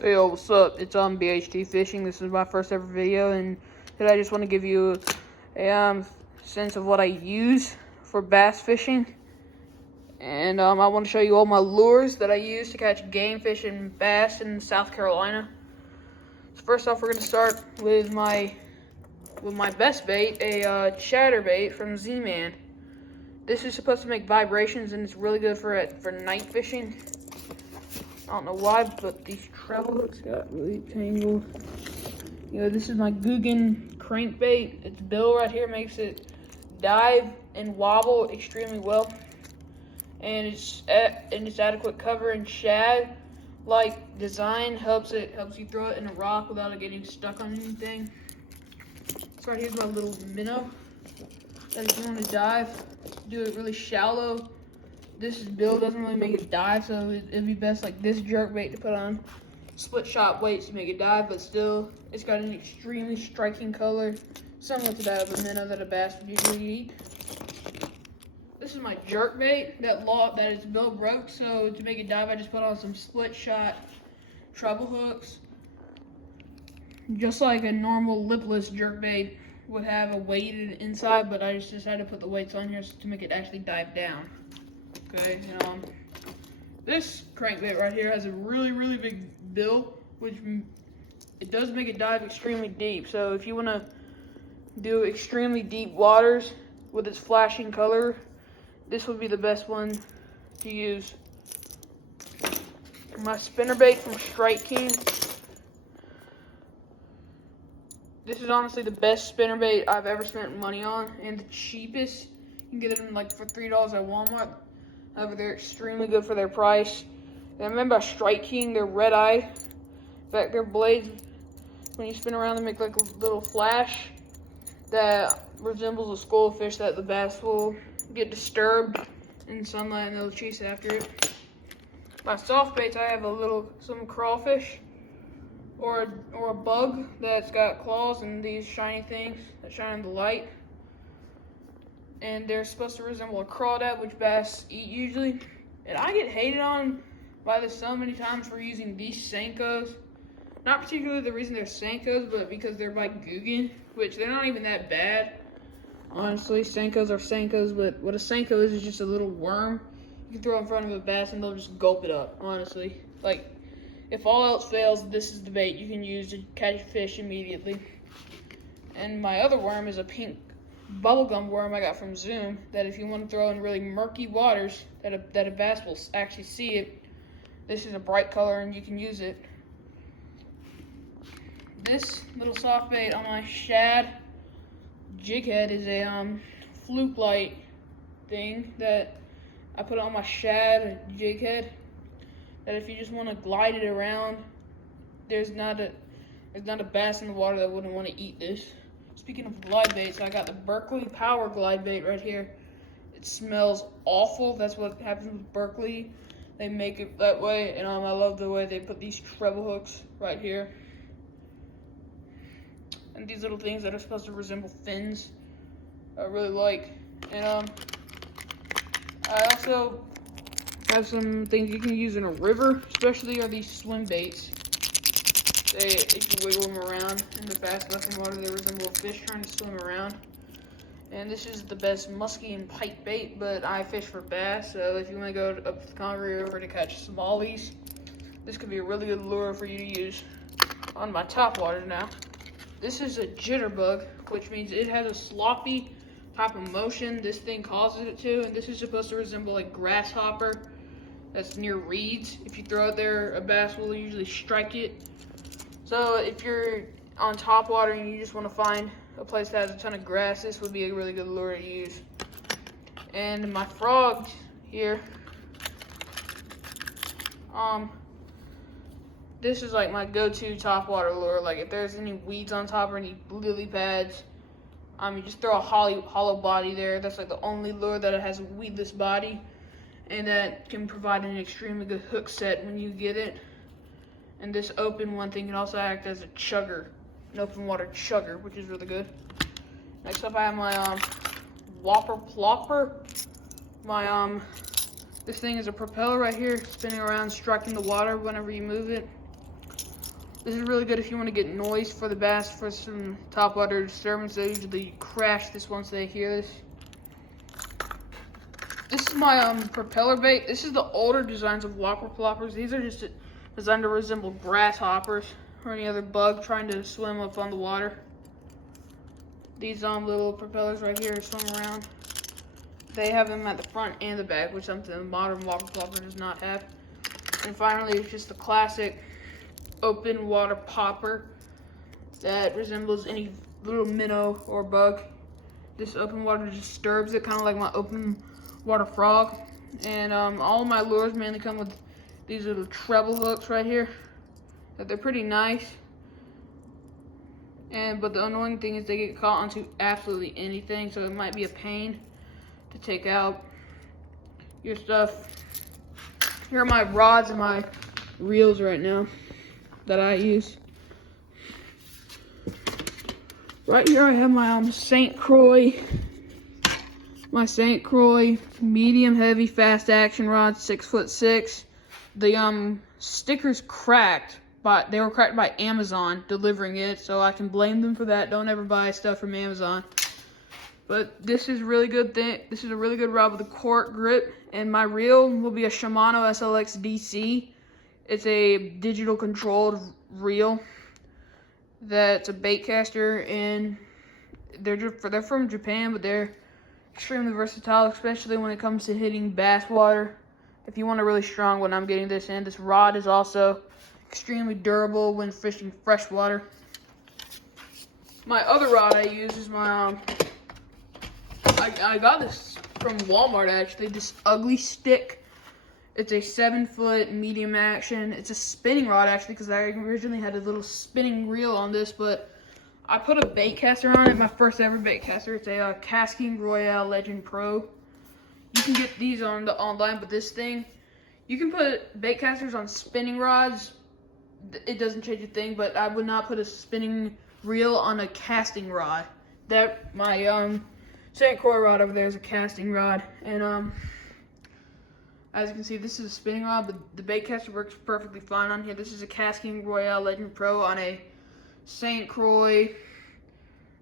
Hey yo, what's up? It's BHT Fishing. This is my first ever video, and today I just want to give you a sense of what I use for bass fishing. And I want to show you all my lures that I use to catch game fish and bass in South Carolina. So first off, we're gonna start with my best bait, a chatterbait from Z-Man. This is supposed to make vibrations, and it's really good for night fishing. I don't know why, but these treble hooks got really tangled. You know, this is my Googan crankbait. Its bill right here makes it dive and wobble extremely well, and its adequate cover and shad-like design helps you throw it in a rock without it getting stuck on anything. So right here's my little minnow. That if you want to dive, do it really shallow. This bill doesn't really make it dive, so it'd be best like this jerk bait to put on split shot weights to make it dive, but still, it's got an extremely striking color, similar to that of a minnow that a bass would usually eat. This is my jerk bait that its bill broke, so to make it dive, I just put on some split shot treble hooks, just like a normal lipless jerk bait would have a weight inside, but I just decided to put the weights on here to make it actually dive down. Okay, this crankbait right here has a really big bill, which it does make it dive extremely deep. So if you want to do extremely deep waters with its flashing color, this would be the best one to use. My spinnerbait from Strike King. This is honestly the best spinnerbait I've ever spent money on, and the cheapest. You can get it like for $3 at Walmart. However, they're extremely good for their price. And I remember Strike King, they're red-eyed. In fact, their blades, when you spin around, they make like a little flash that resembles a skullfish that the bass will get disturbed in sunlight and they'll chase after it. My soft baits, I have some crawfish or a bug that's got claws and these shiny things that shine in the light. And they're supposed to resemble a crawdad, which bass eat usually. And I get hated on by this so many times for using these Senkos. Not particularly the reason they're Senkos, but because they're by Googan, which they're not even that bad. Honestly, Senkos are Senkos, but what a Senko is just a little worm you can throw in front of a bass and they'll just gulp it up, honestly. Like, if all else fails, this is the bait you can use to catch fish immediately. And my other worm is a pink bubblegum worm I got from Zoom, that if you want to throw in really murky waters that a bass will actually see it, this is a bright color and you can use it. This little soft bait on my shad jig head is a fluke light thing that I put on my shad jig head, that if you just want to glide it around, there's not a bass in the water that wouldn't want to eat this. Speaking of glide baits, I got the Berkley Power glide bait right here. It smells awful. That's what happens with Berkley. They make it that way, and I love the way they put these treble hooks right here. And these little things that are supposed to resemble fins, I really like. And I also have some things you can use in a river, especially are these swim baits. If you wiggle them around in the fast enough in water, they resemble a fish trying to swim around. And this is the best muskie and pike bait, but I fish for bass, so if you want to go up to the Congaree River to catch smallies, this could be a really good lure for you to use. On my top water now, this is a jitterbug, which means it has a sloppy type of motion. This thing causes it to, and this is supposed to resemble a grasshopper that's near reeds. If you throw it there, a bass will usually strike it. So if you're on top water and you just want to find a place that has a ton of grass, this would be a really good lure to use. And my frogs here, this is like my go-to top water lure. Like if there's any weeds on top or any lily pads, you just throw a hollow body there. That's like the only lure that has a weedless body, and that can provide an extremely good hook set when you get it. And this open one thing can also act as a chugger, an open water chugger, which is really good. Next up I have my Whopper Plopper. This thing is a propeller right here, spinning around, striking the water whenever you move it. This is really good if you want to get noise for the bass for some topwater disturbance. They usually crash this once they hear this. This is my propeller bait. This is the older designs of whopper ploppers. These are just designed to resemble grasshoppers or any other bug trying to swim up on the water. These little propellers right here swim around. They have them at the front and the back, which something the modern whopper plopper does not have. And finally, it's just the classic open water popper that resembles any little minnow or bug. This open water disturbs it, kind of like my open water frog. And all of my lures mainly come with these little treble hooks right here. They're pretty nice. But the annoying thing is they get caught onto absolutely anything, so it might be a pain to take out your stuff. Here are my rods and my reels right now that I use. Right here I have my St. Croix medium heavy fast action rod, 6'6". The stickers cracked, but they were cracked by Amazon delivering it, so I can blame them for that. Don't ever buy stuff from Amazon. But this is really good thing. This is a really good rod with a cork grip, and my reel will be a Shimano SLX DC. It's a digital controlled reel that's a bait caster, and they're from Japan, but they're extremely versatile, especially when it comes to hitting bass water. If you want a really strong one, I'm getting this in. This rod is also extremely durable when fishing freshwater. My other rod I use is my I got this from Walmart actually. This Ugly Stick. It's a 7-foot medium action. It's a spinning rod actually, because I originally had a little spinning reel on this, but I put a bait caster on it. My first ever bait caster. It's a Casking Royale Legend Pro. You can get these on the online, but this thing, you can put bait casters on spinning rods. It doesn't change a thing, but I would not put a spinning reel on a casting rod. That my St. Croix rod over there is a casting rod, and as you can see, this is a spinning rod, but the bait caster works perfectly fine on here. This is a Casking Royale Legend Pro on a St. Croix.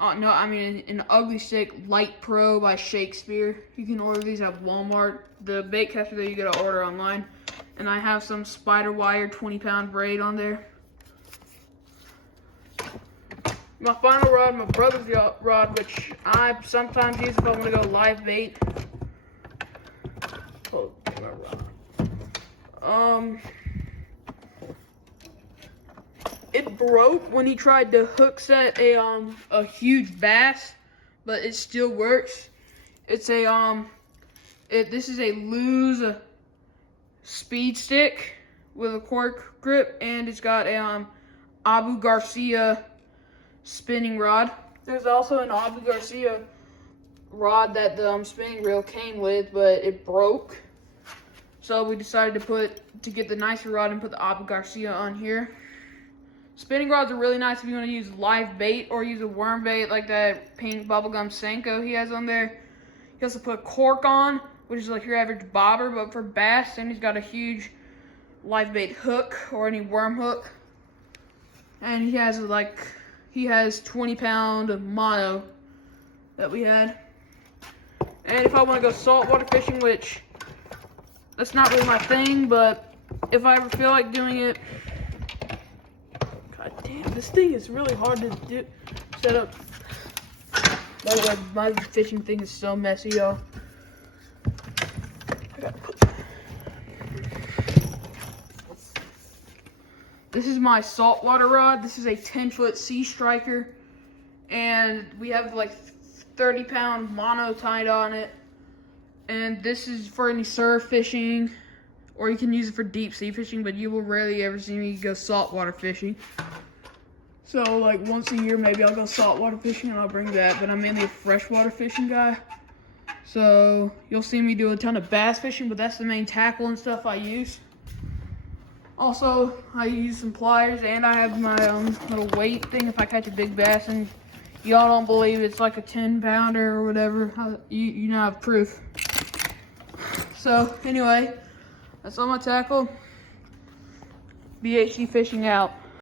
An Ugly Stick Light Pro by Shakespeare. You can order these at Walmart. The bait caster that you gotta order online. And I have some spider wire 20-pound braid on there. My final rod, my brother's rod, which I sometimes use if I want to go live bait. Oh, my rod. It broke when he tried to hook set a huge bass, but it still works. It's a this is a Lew's speed stick with a cork grip, and it's got a Abu Garcia spinning rod. There's also an Abu Garcia rod that the spinning reel came with, but it broke. So we decided to get the nicer rod and put the Abu Garcia on here. Spinning rods are really nice if you want to use live bait or use a worm bait like that pink bubblegum Senko he has on there. He also put cork on, which is like your average bobber, but for bass, and he's got a huge live bait hook or any worm hook. And he has 20-pound mono that we had. And if I want to go saltwater fishing, which that's not really my thing, but if I ever feel like doing it, god damn, this thing is really hard to set up. By the way, my fishing thing is so messy, y'all. This is my saltwater rod. This is a 10-foot Sea Striker, and we have like 30-pound mono tied on it. And this is for any surf fishing, or you can use it for deep sea fishing, but you will rarely ever see me go saltwater fishing. So like once a year, maybe I'll go saltwater fishing and I'll bring that, but I'm mainly a freshwater fishing guy. So you'll see me do a ton of bass fishing, but that's the main tackle and stuff I use. Also, I use some pliers, and I have my little weight thing if I catch a big bass, and y'all don't believe it's like a 10-pounder or whatever. You now have proof. So anyway, that's all my tackle. BHD Fishing out.